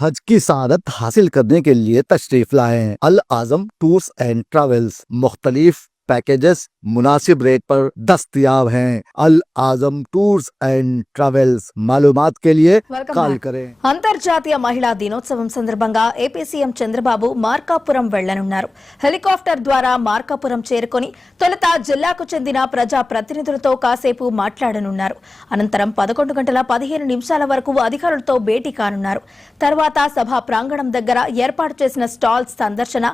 हज की सआदत हासिल करने के लिए तशरीफ लाए। Al Azam tours and travels मुख्तलिफ पैकेजेस मुनासिब रेट पर दस्तयाब हैं। Al Azam tours and travels मालूमात के लिए కాల్ करें। అంతర్జాతీయ మహిళా దినోత్సవం సందర్భంగా ఏపీ సీఎం చంద్రబాబు మార్కాపురం వెళ్లనున్నారు. హెలికాప్టర్ ద్వారా మార్కాపురం చేరుకొని తొలుత జిల్లాకు చెందిన ప్రజా ప్రతినిధులతో కాసేపు మాట్లాడనున్నారు. అనంతరం 11:15 వరకు అధికారులతో భేటీ కానున్నారు. తర్వాత సభా ప్రాంగణం దగ్గర ఏర్పాటు చేసిన స్టాల్స్ సందర్శన,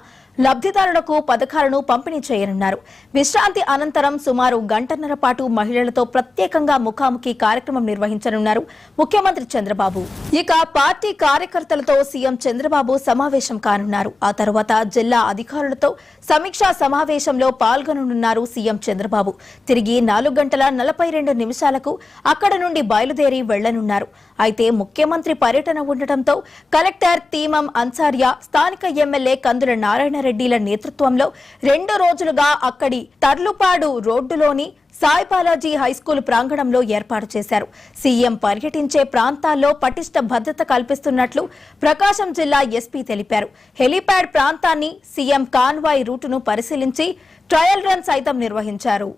లబ్ధిదారులకు పథకాలను పంపిణీ చేయనున్నారు. విశ్రాంతి అనంతరం సుమారు గంటన్నర పాటు మహిళలతో ప్రత్యేకంగా ముఖాముఖి కార్యక్రమం నిర్వహించనున్నారు ముఖ్యమంత్రి చంద్రబాబు. ఇక పార్టీ కార్యకర్తలతో సీఎం చంద్రబాబు సమావేశం కానున్నారు. ఆ తర్వాత జిల్లా అధికారులతో సమీక్షా సమావేశంలో పాల్గొననున్నారు సీఎం చంద్రబాబు. తిరిగి 4:42 అక్కడ నుండి బయలుదేరి వెళ్లనున్నారు. అయితే ముఖ్యమంత్రి పర్యటన ఉండటంతో కలెక్టర్ తీమం అన్సారియా, స్థానిక ఎమ్మెల్యే కందుల నారాయణరెడ్డిల నేతృత్వంలో 2 రోజులుగా అక్కడి తర్లుపాడు రోడ్డులోని సాయి బాలాజీ హైస్కూల్ ప్రాంగణంలో ఏర్పాటు చేశారు. సీఎం పర్యటించే ప్రాంతాల్లో పటిష్ట భద్రత కల్పిస్తున్నట్లు ప్రకాశం జిల్లా ఎస్పీ తెలిపారు. హెలీప్యాడ్ ప్రాంతాన్ని సీఎం కాన్వాయ్ రూటును పరిశీలించి ట్రయల్ రన్ సైతం నిర్వహించారు.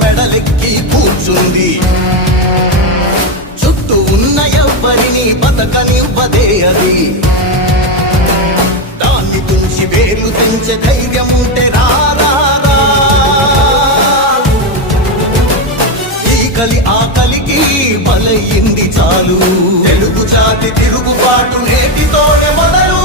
మెడలెక్కి కూర్చుంది, చుట్టూ ఉన్న ఎవ్వరిని బతకనివ్వదే అది. దాన్ని తుంచి వేలు తెంచే ధైర్యం ఉంటే రారా. ఈ కలి ఆకలికి బలయింది చాలు. తెలుగు జాతి తిరుగుబాటు నేటితోనే మొదలు.